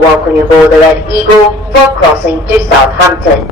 welcome you aboard the Red Eagle for crossing to Southampton.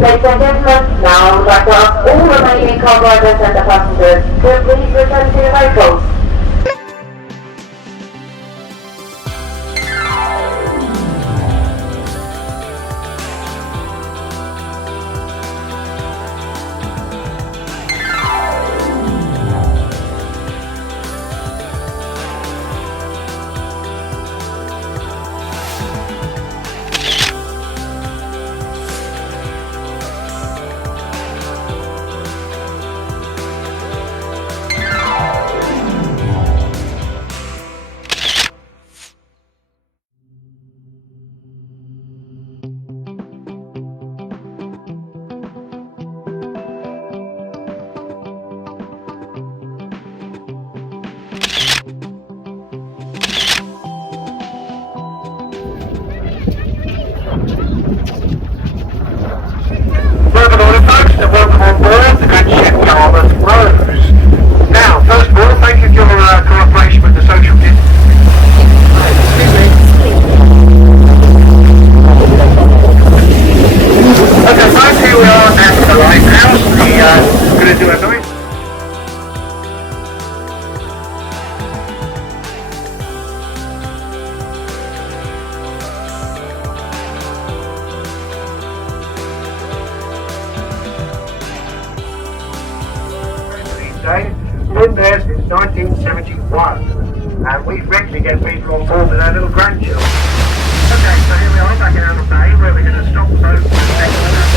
Ladies and gentlemen, now I would like to ask all remaining car drivers and the passengers to please return to your vehicles. Welcome on folks, and welcome on board and ship Yarmouth Rose. Now, first of all, thank you for your cooperation with the social distancing. Okay, folks, here we are at the lighthouse. We're going to do a nice... Been there since 1971, and we regularly get people on board with their little grandchildren. Okay, so here we are back in our bay where we're going to stop the boat for the next